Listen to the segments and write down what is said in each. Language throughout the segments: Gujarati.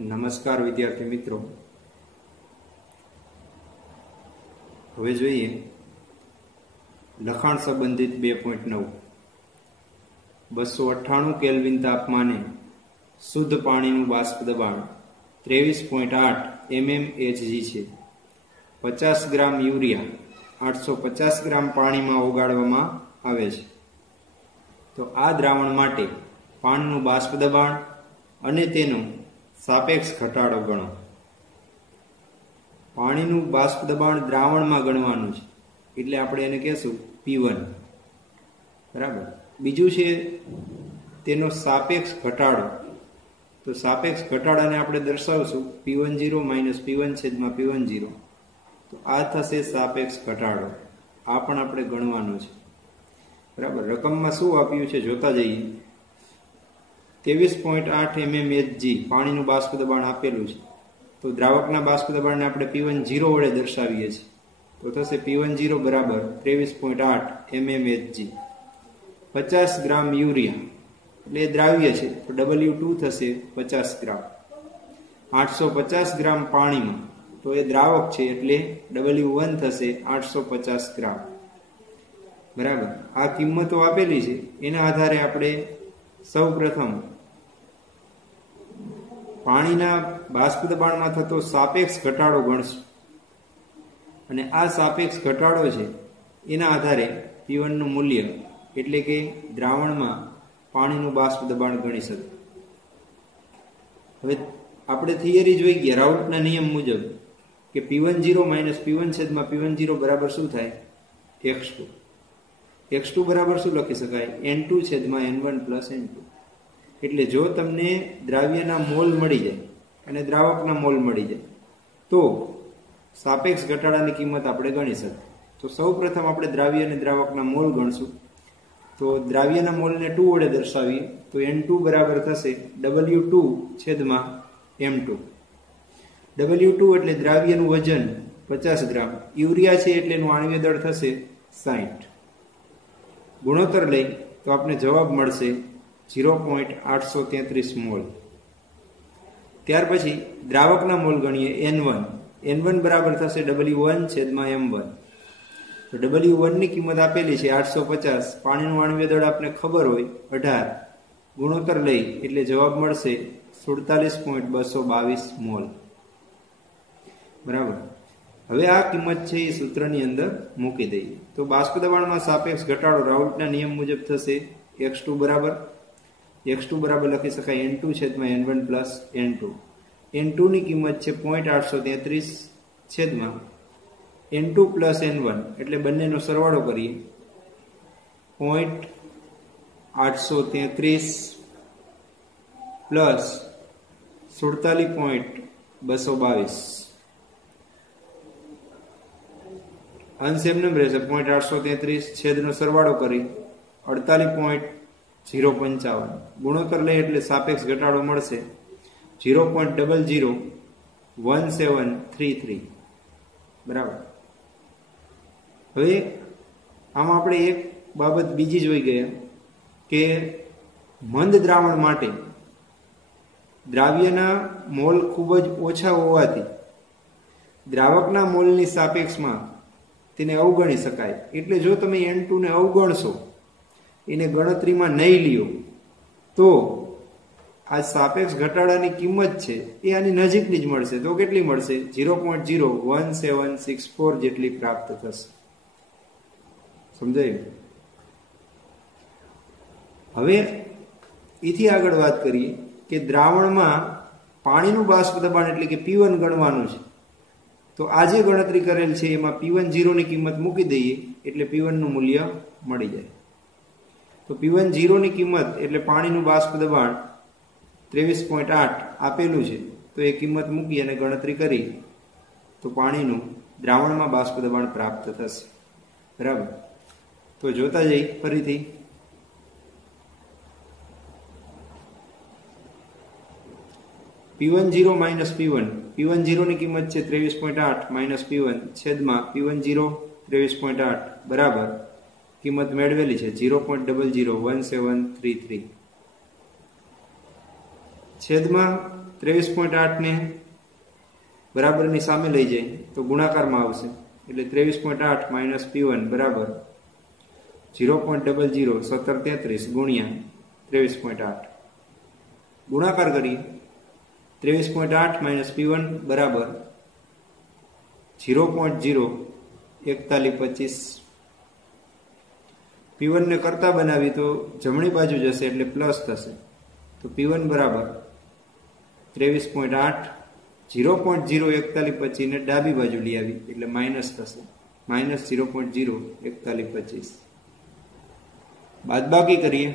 નમસ્કાર વિદ્યાર્થી મિત્રો, હવે જોઈએ લખાણ સંબંધિત 2.9 298 કેલ્વિન તાપમાને શુદ્ધ પાણીનું બાષ્પ દબાણ 23.8 mmHg છે. 50 ગ્રામ યુરિયા 850 ગ્રામ પાણીમાં ઓગાળવામાં આવે છે. તો આ દ્રાવણ માટે પાણીનું બાષ્પ દબાણ અને તેનું સાપેક્ષ ઘટાડો ગણો. પાણીનું બાષ્પ દબાણ દ્રાવણમાં ગણવાનું છે એટલે આપણે એને કહેશું P1, બરાબર. બીજું છે તેનો સાપેક્ષ ઘટાડો. તો સાપેક્ષ ઘટાડાને આપણે દર્શાવશું P10 - P1 છેદમાં P10. તો આ થશે સાપેક્ષ ઘટાડો. આ પણ આપણે ગણવાનું છે, બરાબર. રકમમાં શું આપ્યું છે જોતા જઈએ. 23.8 mmHg પાણીનું બાષ્પ દબાણ આપેલું છે. તો દ્રાવકના બાષ્પ દબાણને આપણે P10 વડે દર્શાવીએ છીએ. તો થશે P10 બરાબર 23.8 mmHg. 50 ગ્રામ યુરિયા એટલે દ્રાવ્ય છે તો W2 થશે 50 ગ્રામ. 850 ગ્રામ પાણીમાં તો એ દ્રાવક છે એટલે W1 થશે 850 ગ્રામ, બરાબર. આ કિંમતો આપેલી છે એના આધારે આપણે સૌ પ્રથમ પાણીના બાષ્પ દબાણમાં થતો સાપેક્ષ ઘટાડો ગણશું અને આ સાપેક્ષ ઘટાડો છે એના આધારે P1 નું મૂલ્ય એટલે કે દ્રાવણમાં પાણીનું બાષ્પ દબાણ ગણી શકીએ. હવે આપણે થિયરી જોઈ ગયા રાઉટના નિયમ મુજબ કે P10 - P1 છેદમાં P10 બરાબર શું થાય? x2. x2 બરાબર શું લખી શકાય? n2 છેદમાં n1 પ્લસ n2. એટલે જો તમને દ્રાવ્યના મોલ મળી જાય અને દ્રાવકના મોલ મળી જાય તો સાપેક્ષ ઘટાડાની કિંમત આપણે ગણી શકીએ. તો સૌ પ્રથમ આપણે દ્રાવ્ય અને દ્રાવકના મોલ ગણશું. તો દ્રાવ્યના મોલને 2 વડે દર્શાવીએ તો n2 બરાબર થશે W2 છેદમાં m2. W2 એટલે દ્રાવ્યનું વજન 50 ગ્રામ, યુરિયા છે એટલે એનું આણ્વીય દળ થશે 60. ગુણોત્તર લઈ તો આપણે જવાબ મળશે 0.833 મોલ. ત્યાર પછી દ્રાવકના મોલ ગણીએ n1. n1 બરાબર થશે W1 છેદમાં m1. તો W1 ની કિંમત આપેલી છે 850. પાણીનું આણ્વીય દળ આપણે ખબર હોય 18. ગુણોત્તર લઈ એટલે જવાબ મળશે 47.222 મોલ, બરાબર. હવે આ કિંમત છે એ સૂત્રની અંદર મૂકી દઈએ તો બાષ્પ દબાણમાં સાપેક્ષ ઘટાડો રાઉટના નિયમ મુજબ થશે x2 બરાબર લખી શકાય n2 છેદમાં n1 પ્લસ n2. n2 ની કિંમત છે 0.833 છેદમાં n2 પ્લસ n1 એટલે બંનેનો સરવાળો કરીએ 0.833 પ્લસ 47.222. અંશ એમને રહેશે 0.833 છેદનો સરવાળો કરી 48.055. ગુણોત્તર લઈ એટલે સાપેક્ષ ઘટાડો મળશે 0.001733, બરાબર. હવે આમાં આપણે એક બાબત બીજી જોઈ ગયા કે મંદ દ્રાવણ માટે દ્રાવ્યના મોલ ખૂબ જ ઓછા હોવાથી દ્રાવકના મોલની સાપેક્ષમાં તેને અવગણી શકાય. એટલે જો તમે n2 ને અવગણશો, એને ગણતરીમાં નહીં લ્યો તો આ સાપેક્ષ ઘટાડાની કિંમત છે એ આની નજીકની જ મળશે. તો કેટલી મળશે? 0.01764 જેટલી પ્રાપ્ત થશે. સમજાયું? હવે એથી આગળ વાત કરીએ કે દ્રાવણમાં પાણીનું બાષ્પ દબાણ એટલે કે P1 ગણવાનું છે. તો આ જે ગણતરી કરેલ છે એમાં P10 ની કિંમત મૂકી દઈએ એટલે P1 નું મૂલ્ય મળી જાય. તો P10 ની કિંમત એટલે પાણીનું બાષ્પ દબાણ 23.8 આપેલું છે. તો એ કિંમત મૂકી અને ગણતરી કરી તો પાણીનું દ્રાવણમાં બાષ્પ દબાણ પ્રાપ્ત થશે, બરાબર. તો જોતા જઈ ફરીથી P10 - P10 ની કિંમત છે 23.8 P1 છેદમાં P10 23.8 બરાબર કિંમત મેળવેલી છે 0.001733. છેદમાં 23.8 ને બરાબરની સામે લઈ જાય તો ગુણાકારમાં આવશે, એટલે 23.8 માઇનસ P1 બરાબર 0.001733 ગુણ્યા 23.8 ગુણાકાર કરીએ 23.8 માઇનસ P1 બરાબર 0.04125 P1 ને કરતા બનાવી તો જમણી બાજુ જશે એટલે પ્લસ થશે, તો P1 બરાબર 23.8 0.04125 ને ડાબી બાજુ લઈ આવી એટલે માઇનસ થશે, માઇનસ 0.04125 બાદબાકી કરીએ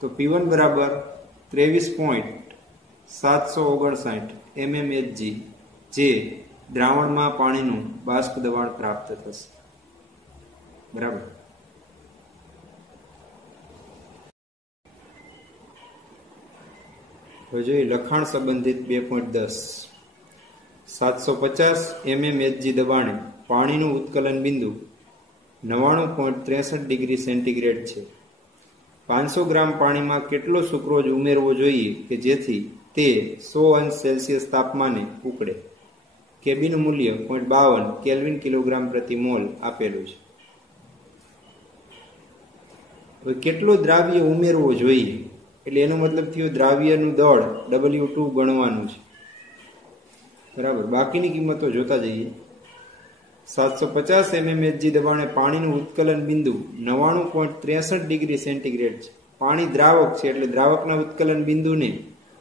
તો P1 બરાબર 23.759 mmHg જે દ્રાવણમાં પાણીનું બાષ્પ દબાણ પ્રાપ્ત થશે. બરાબર. હવે જોઈએ લખાણ સંબંધિત 2.10 750 mmHg દબાણે પાણીનું ઉત્કલન બિંદુ 99.63 ડિગ્રી સેન્ટીગ્રેડ છે. 500 ગ્રામ પાણીમાં કેટલો સુક્રોઝ ઉમેરવો જોઈએ કે જેથી તે 100 અંશ સેલ્સિયસ તાપમાને ઉકળે? કેબીનું મૂલ્ય 0.52 કેલ્વિન કિલોગ્રામ પ્રતિ મોલ આપેલું છે. હવે કેટલો દ્રાવ્ય ઉમેરવો જોઈએ એટલે એનો મતલબ થયો દ્રાવ્યનું દળ W2 ગણવાનું છે. બરાબર. બાકીની કિંમતો જોતા જઈએ. 750 mmHg દબાણે પાણીનું ઉત્કલન બિંદુ 99.63 ડિગ્રી સેન્ટીગ્રેડ છે. પાણી દ્રાવક છે એટલે દ્રાવકના ઉત્કલન બિંદુને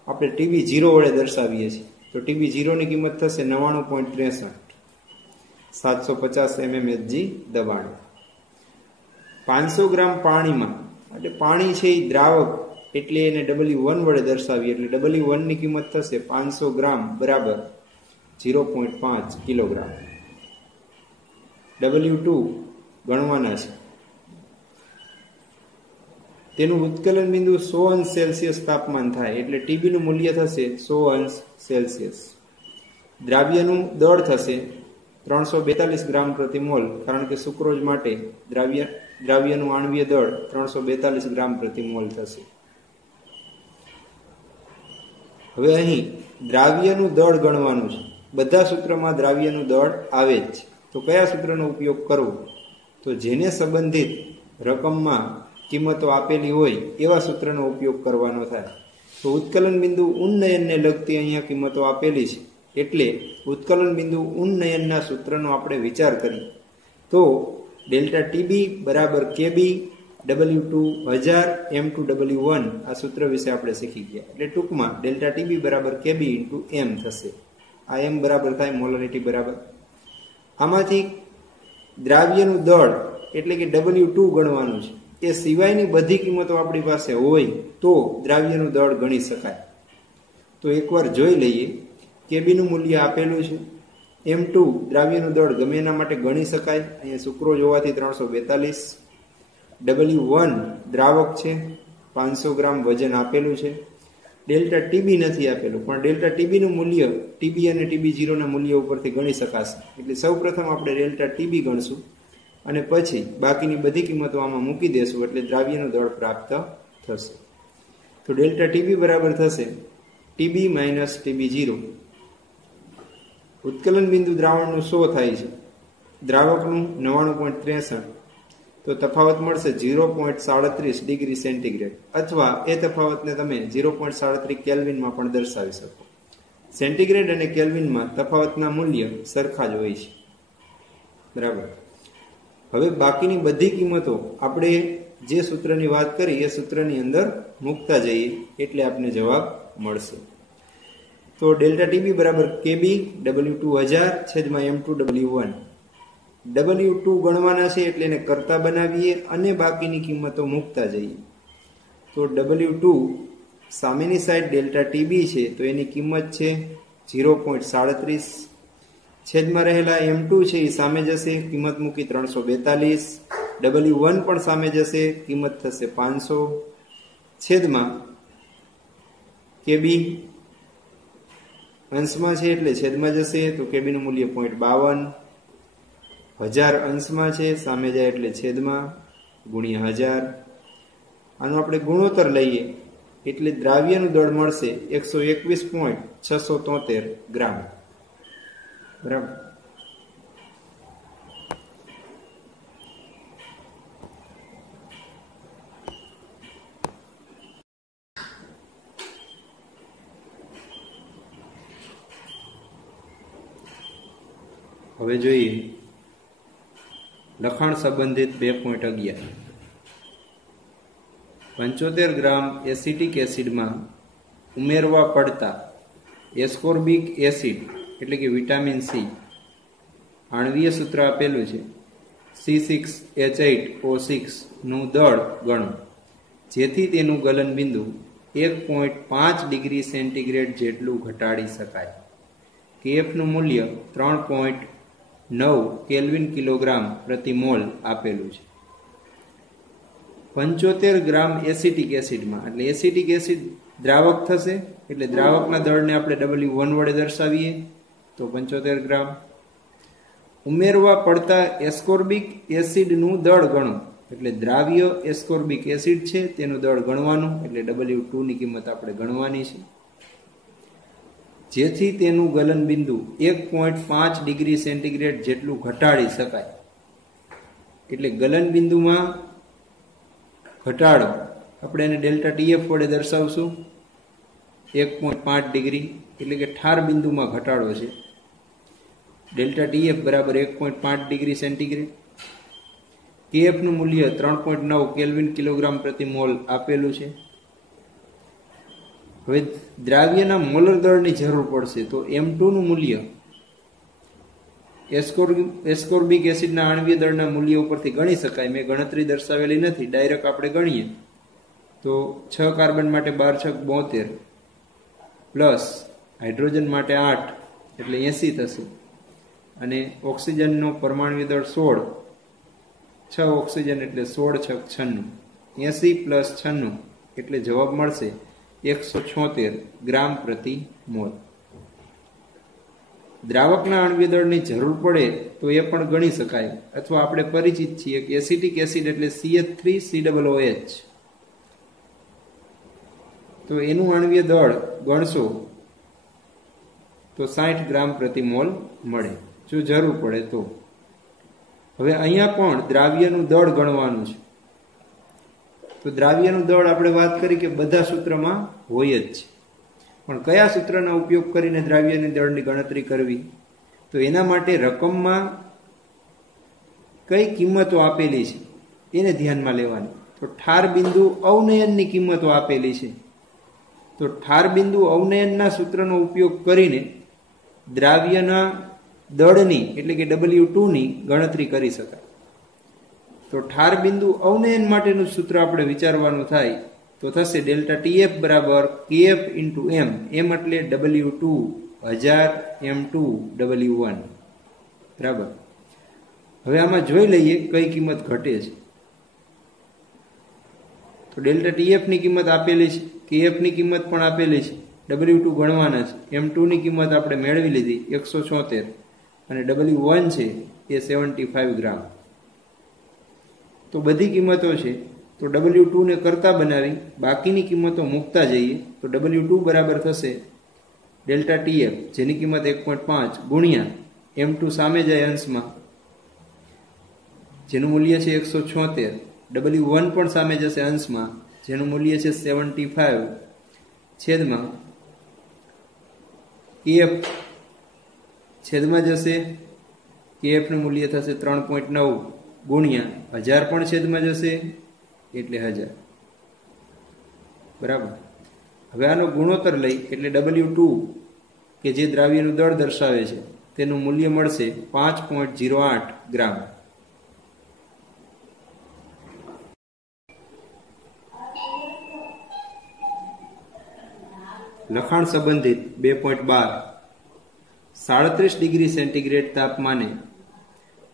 આપણે TB0 વડે દર્શાવીએ છીએ, તો TB0 ની કિંમત થશે 99.63 750 mmHg દબાણે. 500 ગ્રામ પાણીમાં એટલે પાણી છે એ દ્રાવક એટલે એને W1 વડે દર્શાવીએ એટલે W1 ની કિંમત થશે 500 ગ્રામ બરાબર 0.5 કિલોગ્રામ. W2 ગણવાના છે. તેનું ઉત્કલન બિંદુ 100 અંશ સેલ્સિયસ તાપમાન થાય એટલે TB નું મૂલ્ય થશે 100 અંશ સેલ્સિયસ. દ્રાવ્યનું દળ થશે 342 ગ્રામ પ્રતિ મોલ, કારણ કે સુક્રોઝ માટે દ્રાવ્યનું આણ્વીય દળ 342 ગ્રામ પ્રતિ મોલ થશે. હવે અહીં દ્રાવ્યનું દળ ગણવાનું છે. બધા સૂત્રમાં દ્રાવ્યનું દળ આવે જ છે, તો કયા સૂત્રનો ઉપયોગ કરવો? તો જેને સંબંધિત રકમમાં કિંમતો આપેલી હોય એવા સૂત્રનો ઉપયોગ કરવાનો થાય. તો ઉત્કલન બિંદુ ઉન્નયનને લગતી અહીંયા કિંમતો આપેલી છે એટલે ઉત્કલન બિંદુ ઉન્નયનના સૂત્રનો આપણે વિચાર કરીએ તો ડેલ્ટા TB બરાબર KB W2 1000 M2 W1 આ સૂત્ર વિશે આપણે શીખી ગયા. એટલે ટૂંકમાં ડેલ્ટા TB બરાબર KB ઇન્ટુ M થશે. આ M બરાબર થાય મોલારિટી બરાબર. આમાંથી દ્રાવ્યનું દળ એટલે કે W2 ગણવાનું છે. એ સિવાયની બધી કિંમતો આપણી પાસે હોય તો દ્રાવ્યનું દળ ગણી શકાય. તો એકવાર જોઈ લઈએ. કેબીનું મૂલ્ય આપેલું છે. M2 દ્રાવ્યનું દળ ગમે એના માટે ગણી શકાય. અહીંયા સુક્રોઝ હોવાથી 342. W1 દ્રાવક છે, 500 ગ્રામ વજન આપેલું છે. ડેલ્ટા TB નથી આપેલું, પણ ડેલ્ટા TB નું મૂલ્ય TB અને TB0 ના મૂલ્ય ઉપરથી ગણી શકાશે. એટલે સૌપ્રથમ આપણે ડેલ્ટા TB ગણશું અને પછી બાકીની બધી કિંમતો આમાં મૂકી દેશું એટલે દ્રાવ્યનું દળ પ્રાપ્ત થશે. તો ડેલ્ટા TB બરાબર થશે TB માઇનસ TB0. ઉત્કલન બિંદુ દ્રાવણનું 100 થાય છે, દ્રાવકનું 99.63, તો તફાવત મળશે 0.37 ડિગ્રી સેન્ટીગ્રેડ, અથવા એ તફાવતને તમે 0.37 કેલ્વિનમાં પણ દર્શાવી શકો. સેન્ટીગ્રેડ અને કેલ્વિનમાં તફાવતના મૂલ્ય સરખા જ હોય છે. બરાબર. હવે બાકીની બધી કિંમતો આપણે જે સૂત્રની વાત કરી એ સૂત્રની અંદર મૂકતા જઈએ એટલે આપને જવાબ મળશે. તો ડેલ્ટા TB બરાબર KB W2 1000 છેદમાં M2 W1. W2 ગણવાના છે એટલે એને કરતા બનાવીએ અને બાકીની કિંમતો મૂકતા જઈએ. તો W2 સામેની સાઈડ ડેલ્ટા TB છે તો એની કિંમત છે 0.37. છેદમાં રહેલા M2 છે એ સામે જશે, કિંમત મૂકી 342. W1 પણ સામે જશે, કિંમત થશે 500. છેદમાં KB અંશમાં છે એટલે છેદમાં જશે તો KB નું મૂલ્ય 0.52. 1000 અંશમાં છે સામે જાય એટલે છેદમાં ગુણ્યા 1000. આનો આપણે ગુણોત્તર લઈએ એટલે દ્રાવ્યનું દળ મળશે 121.673 ગ્રામ. બરાબર. હવે જોઈએ લખાણ સંબંધિત 2.11. 75 ગ્રામ એસિટિક એસિડમાં ઉમેરવા પડતા એસ્કોર્બિક એસિડ એટલે કે વિટામિન સી આણ્વીય સૂત્ર આપેલું છે C6H8O6 નું દળ ગણો જેથી તેનું ગલન બિંદુ 1.5 ડિગ્રી સેન્ટીગ્રેડ જેટલું ઘટાડી શકાય. કેએફનું મૂલ્ય 3.9 કેલ્વિન કિલોગ્રામ પ્રતિ મોલ આપેલું છે. 75 ગ્રામ એસિટિક એસિડમાં એટલે એસિટિક એસિડ દ્રાવક થશે એટલે દ્રાવકના દળને આપણે W1 વડે દર્શાવીએ તો 75 ગ્રામ. ઉમેરવા પડતા એસ્કોર્બિક એસિડનું દળ ગણો એટલે દ્રાવ્ય એસ્કોર્બિક એસિડ છે તેનું દળ ગણવાનું એટલે W2 ની કિંમત આપણે ગણવાની છે જેથી તેનું ગલન બિંદુ 1.5 ડિગ્રી સેન્ટીગ્રેડ જેટલું ઘટાડી શકાય. એટલે ગલન બિંદુમાં ઘટાડો આપણે એને ડેલ્ટા TF વડે દર્શાવશું 1.5 ડિગ્રી એટલે કે ઠાર બિંદુમાં ઘટાડો છે. ડેલ્ટા TF બરાબર 1.5 ડિગ્રી સેન્ટીગ્રેડ. KF નું મૂલ્ય 3.9 કેલ્વિન કિલોગ્રામ પ્રતિ મોલ આપેલું છે. હવે દ્રાવ્યના મોલર દળની જરૂર પડશે તો M2 નું મૂલ્ય એસ્કોર્બિક એસિડના આણ્વીય દળના મૂલ્ય ઉપરથી ગણી શકાય. મેં ગણતરી દર્શાવેલી નથી, ડાયરેક્ટ આપણે ગણીએ તો 6 કાર્બન માટે 12 6 72 પ્લસ હાઇડ્રોજન માટે 8 એટલે 80 થશે અને ઓક્સિજનનો પરમાણ્વીય દળ 16 6 ઓક્સિજન એટલે 16 6 96 80 પ્લસ 96 એટલે જવાબ મળશે 176 ગ્રામ પ્રતિ મોલ. દ્રાવકના આણ્વીય દળની જરૂર પડે તો એ પણ ગણી શકાય અથવા આપણે પરિચિત છીએ કે એસિટિક એસિડ એટલે CH3COOH તો એનું આણ્વીય દળ ગણશો તો 60 ગ્રામ પ્રતિ મોલ મળે જો જરૂર પડે તો. હવે અહીંયા પણ દ્રાવ્યનું દળ ગણવાનું છે તો દ્રાવ્યનું દળ આપણે વાત કરી કે બધા સૂત્રમાં હોય જ છે પણ કયા સૂત્રનો ઉપયોગ કરીને દ્રાવ્યની દળની ગણતરી કરવી તો એના માટે રકમમાં કઈ કિંમતો આપેલી છે એને ધ્યાનમાં લેવાની. તો ઠાર બિંદુ અવનયનની કિંમતો આપેલી છે તો ઠાર બિંદુ અવનયનના સૂત્રનો ઉપયોગ કરીને દ્રાવ્યના દળની એટલે કે W2 ની ગણતરી કરી શકાય. તો ઠાર બિંદુ અવનયન માટેનું સૂત્ર આપણે વિચારવાનું થાય તો થશે ડેલ્ટા TF બરાબર KF ઇન્ટુ M. M એટલે W2 1000 M2 W1 બરાબર. હવે આમાં જોઈ લઈએ કઈ કિંમત ઘટે છે. તો ડેલ્ટા TF ની કિંમત આપેલી છે, KF ની કિંમત પણ આપેલી છે, W2 ગણવાના છે. M2 ની કિંમત આપણે મેળવી લીધી 176 અને W1 છે એ 75 ગ્રામ. તો બધી કિંમતો છે તો W2 ને કરતા બનાવી બાકીની કિંમતો મૂકતા જઈએ તો W2 બરાબર થશે ડેલ્ટા TF જેની કિંમત 1.5 ગુણ્યા M2 સામે જાય અંશમાં જેનું મૂલ્ય છે 176, W1 પણ સામે જશે અંશમાં જેનું મૂલ્ય છે 75 છેદમાં KF છેદમાં જશે KF નું મૂલ્ય થશે 3.9 ગુણ્યા 1000 પણ છેદમાં જશે એટલે 1000 બરાબર. હવે આનો ગુણોત્તર લઈ એટલે W2 કે જે દ્રાવ્યનું દળ દર્શાવે છે તેનું મૂલ્ય મળશે 5.08 ગ્રામ. લખાણ સંબંધિત 2.12 37 ડિગ્રી સેન્ટીગ્રેડ તાપમાને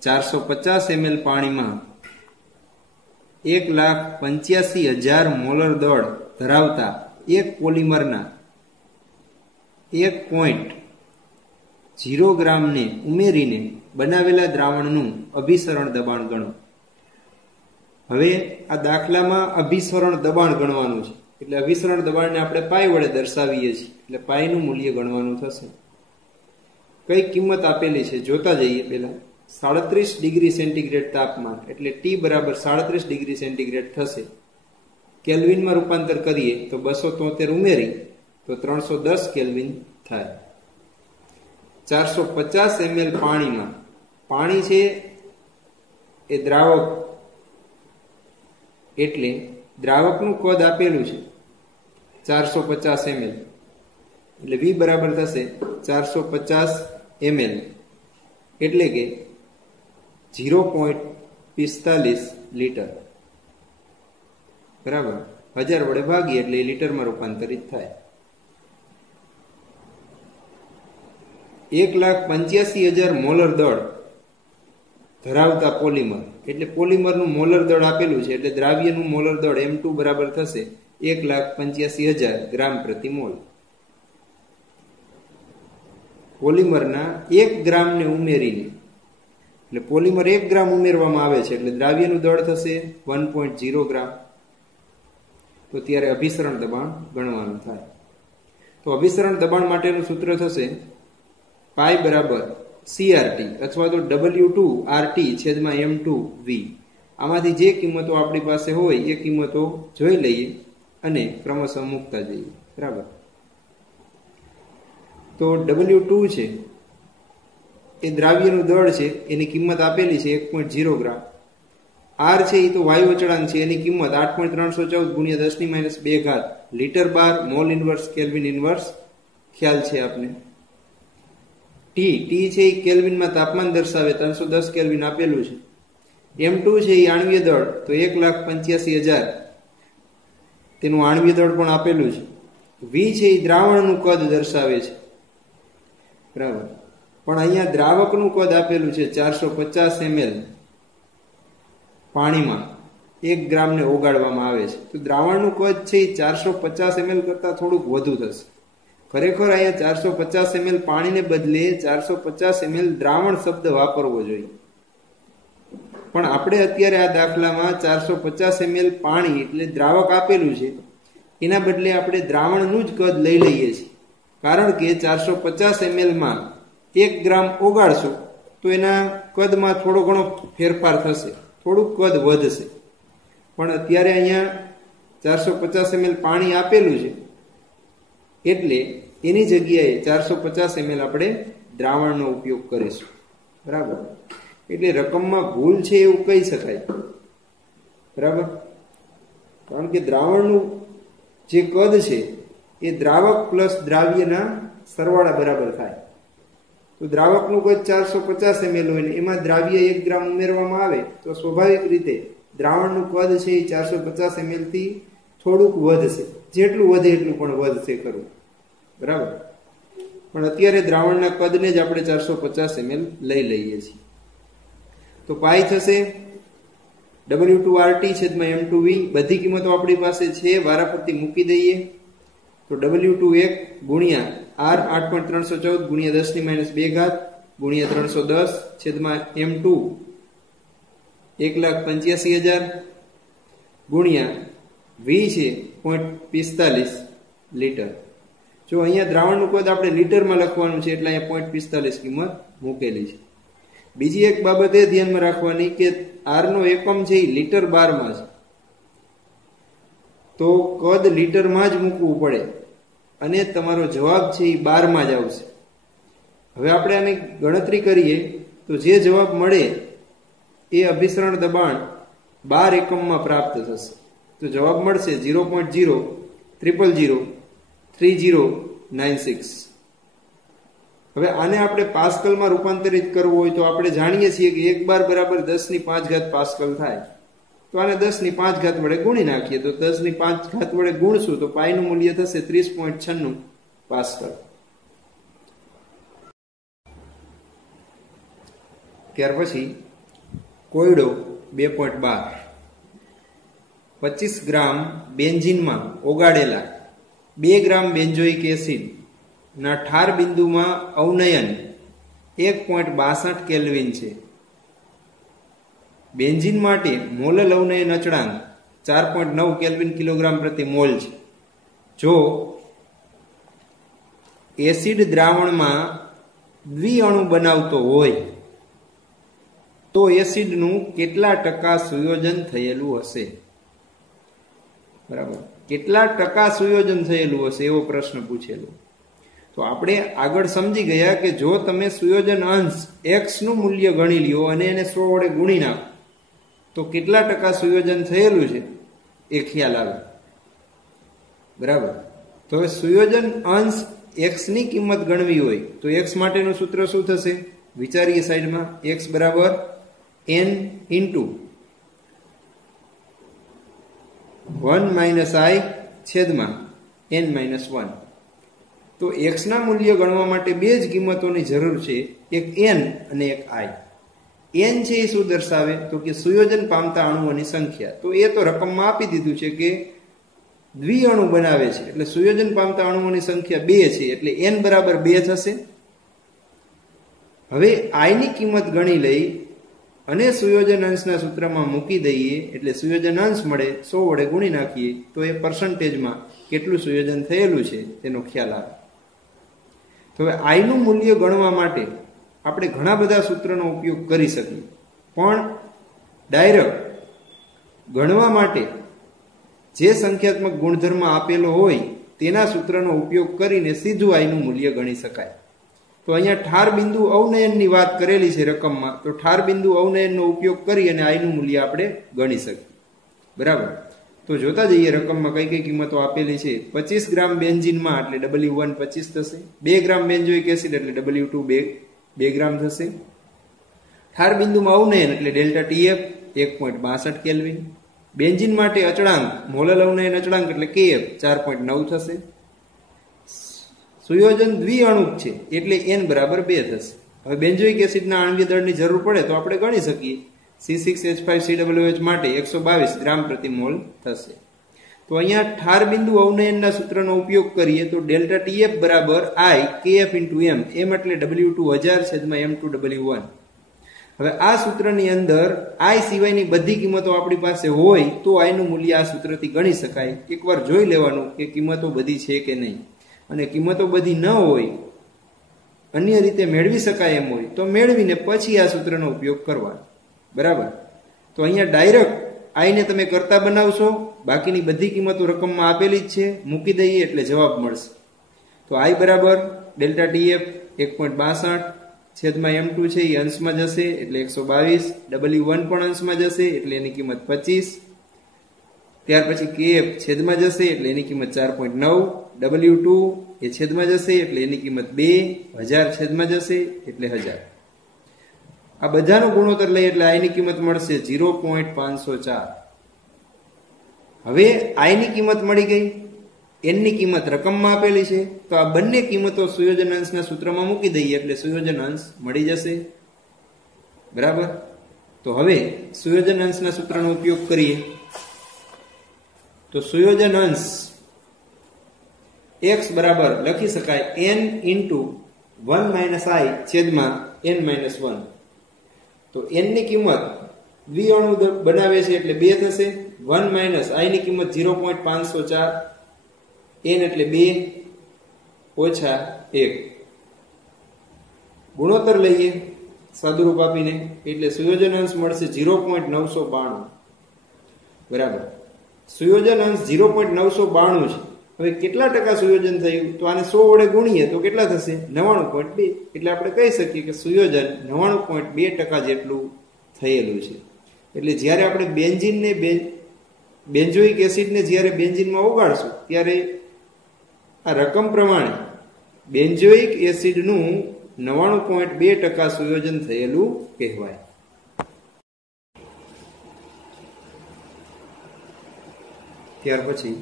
450 ml પાણીમાં 1,85,000 મોલર દળ ધરાવતા એક પોલિમરના 1.0 ગ્રામને ઉમેરીને બનાવેલા દ્રાવણનું અભિસરણ દબાણ ગણો. હવે આ દાખલામાં અભિસરણ દબાણ ગણવાનું છે એટલે અભિસરણ દબાણને આપણે પાઈ વડે દર્શાવીએ છીએ, એટલે પાઈનું મૂલ્ય ગણવાનું થશે. કઈ કિંમત આપેલી છે જોતા જઈએ. પહેલા 37 ડિગ્રી સેન્ટીગ્રેડ તાપમાન એટલે T બરાબર 37 ડિગ્રી સેન્ટીગ્રેડ થશે. કેલ્વિનમાં રૂપાંતર કરીએ તો 273 ઉમેરી તો 310 કેલ્વિન થાય. 450 ml પાણીમાં, પાણી છે એ દ્રાવક એટલે દ્રાવકનું કદ આપેલું છે 450 ml એટલે V બરાબર થશે 450 ml એટલે કે 0.45 લીટર બરાબર. 1000 વડે ભાગીએ એટલે લીટરમાં રૂપાંતરિત થાય. 1,85,000 મોલર દળ ધરાવતા પોલિમર એટલે પોલિમરનું મોલર દળ આપેલું છે એટલે દ્રાવ્યનું મોલર દળ M2 બરાબર થશે 1,85,000 ગ્રામ પ્રતિ મોલ. પોલિમરના 1 ગ્રામને ઉમેરીને એટલે પોલિમર 1 ગ્રામ ઉમેરવામાં આવે છે એટલે દ્રાવ્યનું દળ થશે 1.0 ગ્રામ. તો ત્યારે અભિસરણ દબાણ ગણવાનું થાય. તો અભિસરણ દબાણ માટેનું સૂત્ર થશે પાઈ બરાબર CRT અથવા તો W2RT છેદમાં M2V. આમાંથી જે કિંમતો આપણી પાસે હોય એ કિંમતો જોઈ લઈએ અને ક્રમશઃ મૂકતા જઈએ. બરાબર. તો W2 છે એ દ્રાવ્યનું દળ છે, એની કિંમત આપેલી છે 1.0 ગ્રામ. R છે એ તો વાયુ અચળાંક છે, એની કિંમત 8.314 ગુણ્યા 10 - 2 લીટર બાર મોલ ઇનવર્સ કેલ્વિન ઇનવર્સ ખ્યાલ છે આપને. T છે એ કેલ્વિનમાં તાપમાન દર્શાવે 310 કેલ્વિન આપેલું છે. M2 છે એ આણ્વીય દળ તો 1,85,000 તેનું આણ્વીય દળ પણ આપેલું છે. V છે એ દ્રાવણનું કદ દર્શાવે છે. બરાબર. પણ અહીંયા દ્રાવકનું કદ આપેલું છે 450 ml પાણીમાં 1 ગ્રામને ઓગાળવામાં આવે છે. તો દ્રાવણનું કદ છે એ 450 ml કરતા થોડુંક વધુ થશે. ખરેખર અહીંયા 450 ml પાણીને બદલે 450 ml દ્રાવણ શબ્દ વાપરવો જોઈએ. પણ આપણે અત્યારે આ દાખલામાં 450 ml પાણી એટલે દ્રાવક આપેલું છે, એના બદલે આપણે દ્રાવણનું જ કદ લઈ લઈએ છીએ. કારણ કે 450 ml માં 1 ગ્રામ ઓગાળશું તો એના કદમાં થોડો ઘણો ફેરફાર થશે, થોડુંક કદ વધશે. પણ અત્યારે અહીંયા 450 ml પાણી આપેલું છે એટલે એની જગ્યાએ 450 ml આપણે દ્રાવણનો ઉપયોગ કરીશું. બરાબર. એટલે રકમમાં ભૂલ છે એવું કહી શકાય. બરાબર. કારણ કે દ્રાવણનું જે કદ છે એ દ્રાવક પ્લસ દ્રાવ્યના સરવાળા બરાબર થાય. તો દ્રાવકનું કદ 450 ml હોય ને એમાં દ્રાવ્ય 1 ગ્રામ ઉમેરવામાં આવે તો સ્વાભાવિક રીતે દ્રાવણનું કદ છે એ 450 ml થી થોડુંક વધશે. જેટલું વધે એટલું પણ વધશે ખરું. બરાબર. પણ અત્યારે દ્રાવણના કદને જ આપણે 450 ml લઈ લઈએ છીએ. તો પાઈ થશે W2RT છેદમાં M2V. બધી કિંમતો આપણી પાસે છે, વારાફરતી મૂકી દઈએ. તો W2 1 ગુણ્યા R 8.314 ગુણ્યા 10 - 2 ગુણ્યા 310 છેદમાં M2 1,85,000 ગુણ્યા V છે 0.45 લીટર. જો અહીંયા દ્રાવણનું કદ આપણે લીટરમાં લખવાનું છે એટલે અહીંયા 0.45 કિંમત મૂકેલી છે. બીજી એક બાબત એ ધ્યાનમાં રાખવાની કે R નો એકમ છે એ લીટર બારમાં છે, તો કદ લીટરમાં જ મૂકવું પડે અને તમારો જવાબ છે એ 12માં જ આવશે. હવે આપણે આની ગણતરી કરીએ તો જે જવાબ મળે એ અભિસરણ દબાણ 12 એકમમાં પ્રાપ્ત થશે. તો જવાબ મળશે 0.000003096. હવે આને આપણે પાસ્કલમાં રૂપાંતરિત કરવું હોય તો આપણે જાણીએ છીએ કે 1 બાર બરાબર 10⁵ પાસ્કલ થાય. તો આને 10⁵ વડે ગુણી નાખીએ તો 10⁵ વડે ગુણશું તો પાઈનું મૂલ્ય થશે 30.96 પાસ્કલ. ત્યાર પછી કોયડો 2.12 25 ગ્રામ બેન્ઝીનમાં ઓગાળેલા 2 ગ્રામ બેન્ઝોઇક એસિડ ના ઠાર બિંદુમાં અવનયન 1.62 કેલ્વિન છે. બેન્ઝીન માટે મોલલ અવનયન અચળાંક 4.9 કેલ્વિન કિલોગ્રામ પ્રતિ મોલ છે. જો એસિડ દ્રાવણમાં દ્વિઅણુ બનાવતો હોય તો એસિડનું કેટલા ટકા સુયોજન થયેલું હશે? બરાબર, કેટલા ટકા સુયોજન થયેલું હશે એવો પ્રશ્ન પૂછેલો. તો આપણે આગળ સમજી ગયા કે જો તમે સુયોજન અંશ x નું મૂલ્ય ગણી લ્યો અને એને 100 વડે ગુણી નાખો તો કેટલા ટકા સુયોજન થયેલું છે એ ખ્યાલ આવે. બરાબર, તો હવે સુયોજન અંશ x ની કિંમત ગણવી હોય તો x માટેનું સૂત્ર શું થશે? વિચારીએ સાઈડમાં. x બરાબર n ઇન્ટુ 1 - i છેદમાં n - 1. તો x ના મૂલ્ય ગણવા માટે બે જ કિંમતોની જરૂર છે, એક n અને એક i. n છે એ શું દર્શાવે? તો કે સુયોજન પામતા અણુઓની સંખ્યા. તો એ તો રકમમાં આપી દીધું છે કે દ્વિઅણુ બનાવે છે એટલે સુયોજન પામતા અણુઓની સંખ્યા 2 છે એટલે n બરાબર 2 થશે. હવે i ની કિંમત ગણી લઈ અને સુયોજન અંશના સૂત્રમાં મૂકી દઈએ એટલે સુયોજન અંશ મળે. 100 વડે ગુણી નાખીએ તો એ પર્સન્ટેજમાં કેટલું સુયોજન થયેલું છે તેનો ખ્યાલ આવે. તો હવે i નું મૂલ્ય ગણવા માટે આપણે ઘણા બધા સૂત્રનો ઉપયોગ કરી શકીએ, પણ ડાયરેક્ટ ગણવા માટે જે સંખ્યાત્મક ગુણધર્મ આપેલો હોય તેના સૂત્રનો ઉપયોગ કરીને સીધું i નું મૂલ્ય ગણી શકાય. તો અહીંયા ઠાર બિંદુ અવનયનની વાત કરેલી છે રકમમાં, તો ઠાર બિંદુ અવનયનનો ઉપયોગ કરી અને i નું મૂલ્ય આપણે ગણી શકીએ. બરાબર, તો જોતા જઈએ રકમમાં કઈ કઈ કિંમતો આપેલી છે. 25 ગ્રામ બેન્ઝીનમાં એટલે W1 25 થશે. 2 ગ્રામ બેન્ઝોઇક એસિડ એટલે W2 2 ગ્રામ થશે. ઠાર બિંદુમાં અવનયન એટલે ડેલ્ટા TF 1.62 કેલ્વિન. બેન્ઝીન માટે અચળાંક મોલલ અવનયન અચળાંક એટલે Kf 4.9 થશે. સુયોજન દ્વિઅણુક છે એટલે n બરાબર 2 થશે. હવે બેન્ઝોઇક એસિડના આણ્વીય દળની જરૂર પડે તો આપણે ગણી શકીએ. C6H5COOH માટે 122 ગ્રામ પ્રતિ મોલ થશે. તો અહીંયા ઠાર બિંદુ અવનયનના સૂત્રનો ઉપયોગ કરીએ તો ડેલ્ટા TF બરાબર I KF × m. m એટલે W2 1000 છેદમાં m2 W1. હવે આ સૂત્રની અંદર i સિવાયની બધી કિંમતો આપણી પાસે હોય તો i નું મૂલ્ય આ સૂત્રથી ગણી શકાય. એકવાર જોઈ લેવાનું કે કિંમતો બધી છે કે નહીં, અને કિંમતો બધી ન હોય, અન્ય રીતે મેળવી શકાય એમ હોય તો મેળવીને પછી આ સૂત્રનો ઉપયોગ કરવાનો. બરાબર, તો અહીંયા ડાયરેક્ટ i ને તમે કરતા બનાવશો, બાકીની બધી કિંમતો રકમમાં આપેલી જ છે, મૂકી દઈએ એટલે જવાબ મળશે. તો i બરાબર ડેલ્ટા TF 1.62 છેદમાં m2 છે એ અંશમાં જશે એટલે 122, W1 પણ અંશમાં જશે એટલે એની કિંમત 25, ત્યાર પછી KF છેદમાં જશે એટલે એની કિંમત 4.9, W2 એ છેદમાં જશે એટલે એની કિંમત 2, 1000 છેદમાં જશે એટલે 1000. આ બધાનો ગુણોત્તર લઈ એટલે i ની કિંમત મળશે 0.504. હવે i ની કિંમત મળી ગઈ, n ની કિંમત રકમમાં આપેલી છે, તો આ બંને કિંમતો સુયોજન અંશના સૂત્રમાં મૂકી દઈએ એટલે સુયોજન અંશ મળી જશે. બરાબર, તો હવે સુયોજન અંશના સૂત્રનો ઉપયોગ કરીએ તો સુયોજન અંશ x બરાબર લખી શકાય n × 1 - i છેદમાં n - 1. તો n ની કિંમત દ્વિઅણુ બનાવે છે એટલે 2 થશે. 1 - i ની કિંમત 0.504, n એટલે 2 ઓછા 1. ગુણોત્તર લઈએ સાદુરૂપ આપીને એટલે સુયોજન અંશ મળશે 0.992. બરાબર, સુયોજન અંશ 0.992 છે. હવે કેટલા ટકા સુયોજન થયું? તો આને 100 વડે ગુણીએ તો કેટલા થશે? 99.2. એટલે આપણે કહી શકીએ કે સુયોજન 99.2% જેટલું થયેલું છે. એટલે જ્યારે આપણે બેન્ઝીનને બેન્ઝોઇક એસિડને જ્યારે બેન્ઝીનમાં ઓગાળશું ત્યારે આ રકમ પ્રમાણે બેન્ઝોઇક એસિડનું 99.2% સુયોજન થયેલું કહેવાય. ત્યાર પછી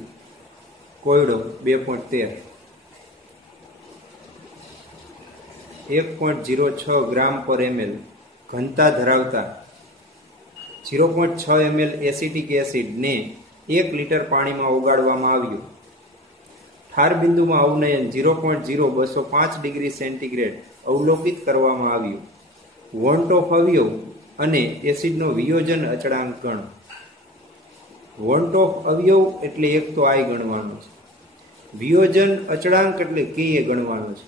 કોયડો 2.13 1.06 ગ્રામ પર ml ઘનતા ધરાવતા 0.6 ml એસિટિક એસિડને 1 લીટર પાણીમાં ઓગાળવામાં આવ્યું. ઠાર બિંદુમાં અવનયન 0.0205 ડિગ્રી સેન્ટીગ્રેડ અવલોકિત કરવામાં આવ્યું. વોન્ટ ઓફ અવયવ અને એસિડનો વિયોજન અચળાંક ગણો. વોન્ટ ઓફ અવયવ એટલે એક તો i ગણવાનો છે. વિયોજન અચળાંક એટલે કે એ ગણવાનો છે,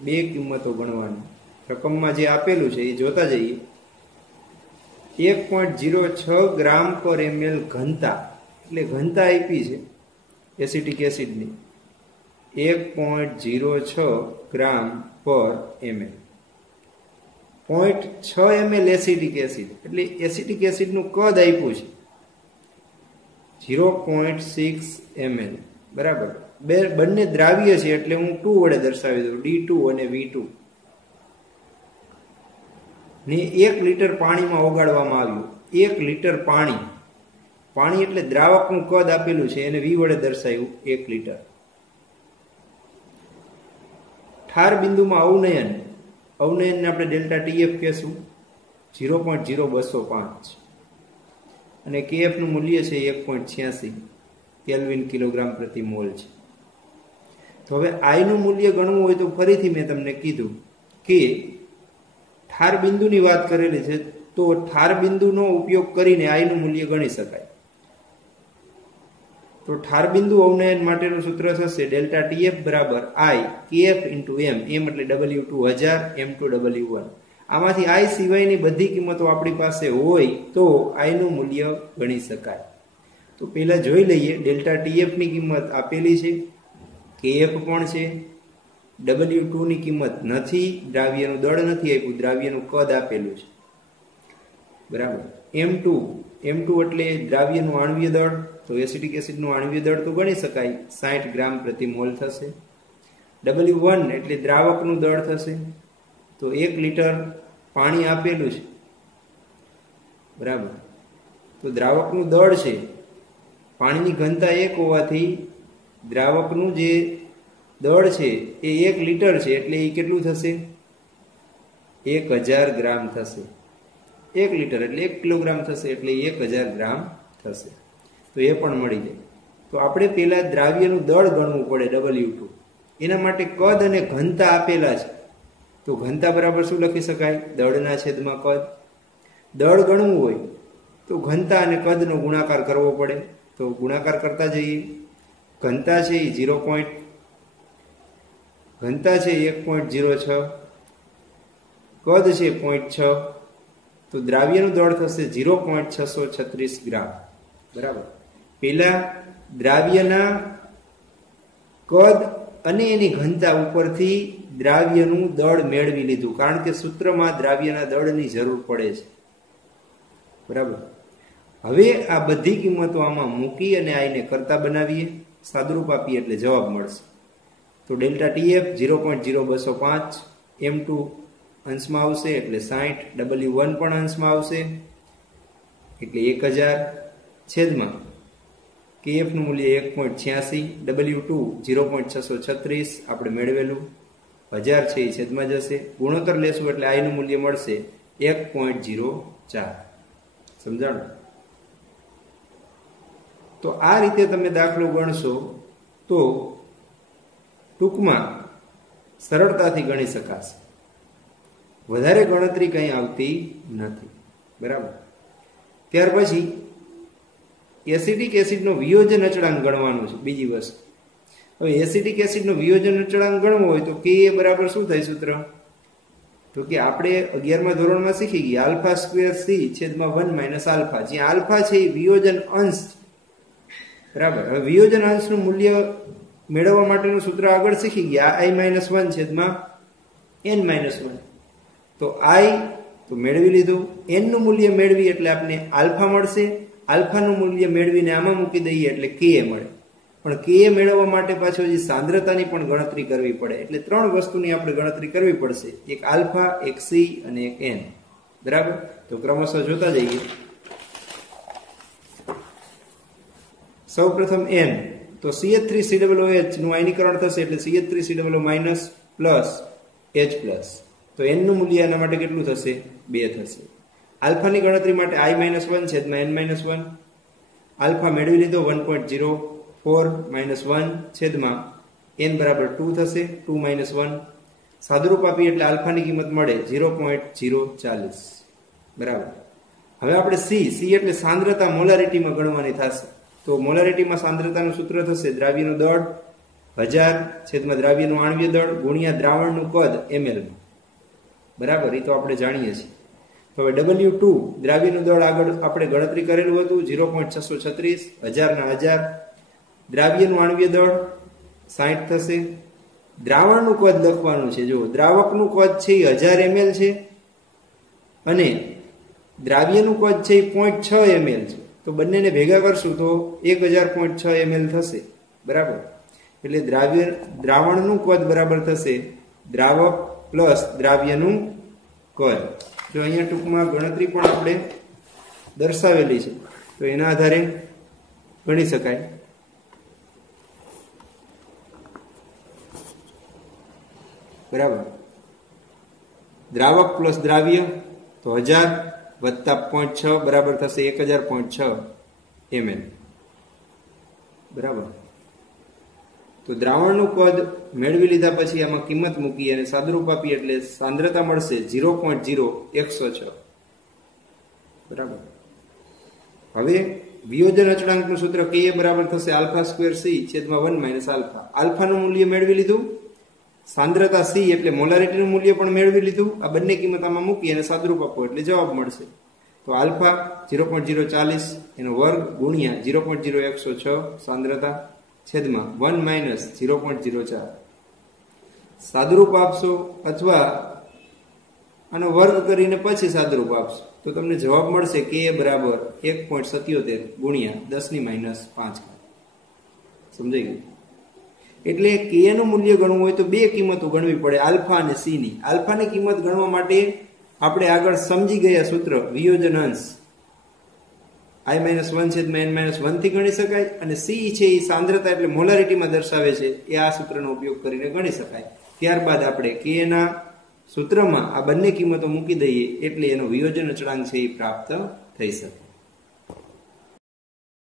બે કિંમતો ગણવાની. રકમમાં જે આપેલું છે એ જોતા જઈએ. 1.06 ગ્રામ પર ml ઘનતા, એટલે ઘનતા આપી છે એસિટિક એસિડની 1.06 ગ્રામ પર ml. 0.6 ml એસિટિક એસિડ, એટલે એસિટિક એસિડનું કદ આપ્યું છે 0.6 ml. બરાબર. બંને દ્રાવ્ય છે એટલે હું 2 વડે દર્શાવી દઉં, D2 અને V2 ને 1 લીટર પાણીમાં ઓગાળવામાં આવ્યું. 1 લીટર પાણી એટલે દ્રાવકનું કદ આપેલું છે એને V વડે દર્શાવ્યું 1 લીટર. ઠાર બિંદુમાં અવનયનને આપણે ડેલ્ટા TF કહેશું 0.0205 અને KF નું મૂલ્ય છે 1.86 કેલ્વિન કિલોગ્રામ પ્રતિ મોલ છે. તો હવે I નું મૂલ્ય ગણવું હોય તો ફરીથી મેં તમને કીધું કે ઠાર બિંદુની વાત કરેલી છે, તો ઠાર બિંદુનો ઉપયોગ કરીને I નું મૂલ્ય ગણી શકાય. તો ઠાર બિંદુ અવનયન માટેનું સૂત્ર થશે ડેલ્ટા TF બરાબર I KF * M. M એટલે W2 1000, M2 W1. આમાંથી I સિવાયની બધી કિંમતો આપણી પાસે હોય તો I નું મૂલ્ય ગણી શકાય. તો પહેલા જોઈ લઈએ. ડેલ્ટા TF ની કિંમત આપેલી છે, KF પણ છે, W2 ની કિંમત નથી, દ્રાવ્યનું દળ નથી આપ્યું, દ્રાવ્યનું કદ આપેલું છે. બરાબર. M2 એટલે દ્રાવ્યનું આણ્વીય દળ, તો એસિટિક એસિડનું આણ્વીય દળ તો ગણી શકાય 60 ગ્રામ પ્રતિ મોલ થશે. W1 એટલે દ્રાવકનું દળ થશે, તો 1 લીટર પાણી આપેલું છે. બરાબર. તો દ્રાવકનું દળ છે, પાણીની ઘનતા 1 હોવાથી દ્રાવકનું જે દળ છે એ 1 લીટર છે, એટલે એ કેટલું થશે 1000 ગ્રામ થશે. 1 લીટર એટલે 1 કિલોગ્રામ થશે, એટલે 1000 ગ્રામ થશે. તો એ પણ મળી જાય. તો આપણે પહેલા દ્રાવ્યનું દળ ગણવું પડે W2. એના માટે કદ અને ઘનતા આપેલા છે, તો ઘનતા બરાબર શું લખી શકાય? દળના છેદમાં કદ. દળ ગણવું હોય તો ઘનતા અને કદનો ગુણાકાર કરવો પડે, તો ગુણાકાર કરતા જઈએ. ઘનતા છે એ 1.06, કદ છે 0.6, તો દ્રાવ્યનું દળ થશે 0.636 ગ્રામ. બરાબર. પહેલા દ્રાવ્યના કદ અને એની ઘનતા ઉપરથી દ્રાવ્યનું દળ મેળવી લીધું, કારણ કે સૂત્રમાં દ્રાવ્યના દળની જરૂર પડે છે. બરાબર. હવે આ બધી કિંમતો આમાં મૂકી અને આઈને કરતા બનાવીએ, સાદુરૂપ આપીએ એટલે જવાબ મળશે. તો ડેલ્ટા TF 0.0205, M2 અંશમાં આવશે એટલે 60, W1 પણ અંશમાં આવશે એટલે 1000 છેદમાં KF નું મૂલ્ય 1.86, W2 0.636 આપણે મેળવેલું, 1000 છે એ છેદમાં જશે, ગુણોત્તર લેશું એટલે I નું મૂલ્ય મળશે 1.04. સમજાણું? તો આ રીતે તમે દાખલો ગણશો તો ટૂંકમાં સરળતાથી ગણી શકાશે. વધારે ગણતરી કંઈ આવતી નથી. બરાબર. ત્યાર પછી એસિટિક એસિડનો વિયોજન અચળાંક ગણવાનો છે, બીજી વસ્તુ. હવે એસિટિક એસિડનો વિયોજન અચળાંક ગણવો હોય તો Ka બરાબર શું થાય સૂત્ર? તો કે આપણે 11મા ધોરણમાં શીખી ગયા α²c/1 - આલ્ફા. જ્યાં આલ્ફા છે એ વિયોજન અંશ. બરાબર. હવે વિયોજન અંશનું મૂલ્ય મેળવવા માટેનું સૂત્ર આગળ શીખી ગયા I - 1/n - 1. તો I તો મેળવી લીધું, n નું મૂલ્ય મેળવી એટલે આપણે આલ્ફા મળશે, આલ્ફાનું મૂલ્ય મેળવીને આમાં મૂકી દઈએ એટલે Ka મળે. પણ Ka મેળવવા માટે પાછો જે સાંદ્રતાની પણ ગણતરી કરવી પડે, એટલે 3 વસ્તુની આપણે ગણતરી કરવી પડશે, એક આલ્ફા, એક C અને એક n. બરાબર. તો ક્રમશઃ જોતા જઈએ. સૌપ્રથમ n, તો CH3COOH નું આયનીકરણ થશે એટલે CH3COO- પ્લસ H+. તો n નું મૂલ્ય એના માટે કેટલું થશે? 2 થશે. આલ્ફાની ગણતરી માટે I - 1/n-1. આલ્ફા મેળવી લીધો 1.04 - 1 n બરાબર 2 થશે, 2 - 1. સાદુરૂપ આપીએ એટલે આલ્ફાની કિંમત મળે 0.040. બરાબર. હવે આપણે C એટલે સાંદ્રતા મોલારિટીમાં ગણવાની થશે. તો મોલારિટીમાં સાંદ્રતાનું સૂત્ર થશે દ્રાવ્યનું દળ 1000 છેદમાં દ્રાવ્યનું આણ્વીય દળ ગુણ્યા દ્રાવણનું કદ ml માં, બરાબર. એ તો આપણે જાણીએ છીએ. હવે W2 દ્રાવ્યનું દળ આગળ આપણે ગણતરી કરેલું હતું 0.636, 1000 ના 1000. દ્રાવ્યનું આણ્વીય દળ 60 થશે. દ્રાવણનું કદ લખવાનું છે. જો દ્રાવકનું કદ છે એ 1000 ml છે અને દ્રાવ્યનું કદ છે એ 0.6 ml છે. તો બંનેને ભેગા કરશું તો 1000.6 ml થશે, બરાબર. એટલે દ્રાવણનું કદ બરાબર થશે દ્રાવક પ્લસ દ્રાવ્યનું કદ. જો અહીંયા ટૂંકમાં ગણતરી પણ આપણે દર્શાવેલી છે તો એના આધારે ગણી શકાય. બરાબર. દ્રાવક પ્લસ દ્રાવ્ય તો 1000 વત્તા 0.6 બરાબર થશે 1000.6 ml, બરાબર. તો દ્રાવણનું કદ મેળવી લીધા પછી આમાં કિંમત મૂકી અને સાદુરૂપ આપી એટલે સાંદ્રતા મળશે 0.0106, બરાબર. હવે વિયોજન અચળાંકનું સૂત્ર Ka બરાબર થશે α²c છેદમાં 1 માઇનસ આલ્ફા. આલ્ફાનું મૂલ્ય મેળવી લીધું, સાંદ્રતા c એટલે મોલારિટીનું મૂલ્ય પણ મેળવી લીધું. આ બંને કિંમત આમાં મૂકી અને સાદુરૂપ આપો એટલે જવાબ મળશે. તો આલ્ફા 0.040 એનો વર્ગ ગુણ્યા 0.0106 સાંદ્રતા છેદમાં 1 માઇનસ 0.04. સાદુરૂપ આપશો અથવા આનો વર્ગ કરીને પછી સાદુરૂપ આપશો તો તમને જવાબ મળશે Ka બરાબર 1.77 ગુણ્યા 10⁻5. સમજાઈ ગયું? એટલે Ka નું મૂલ્ય ગણવું હોય તો બે કિંમતો ગણવી પડે, આલ્ફા અને સી ની. આલ્ફાની કિંમત ગણવા માટે આપણે આગળ સમજી ગયા સૂત્ર વિયોજન અંશ i-1 છેદમાં n-1 થી ગણી શકાય અને સી છે એ સાંદ્રતા એટલે મોલારિટીમાં દર્શાવે છે એ આ સૂત્રનો ઉપયોગ કરીને ગણી શકાય. ત્યારબાદ આપણે Ka ના સૂત્રમાં આ બંને કિંમતો મૂકી દઈએ એટલે એનો વિયોજન અચળાંક છે એ પ્રાપ્ત થઈ શકે.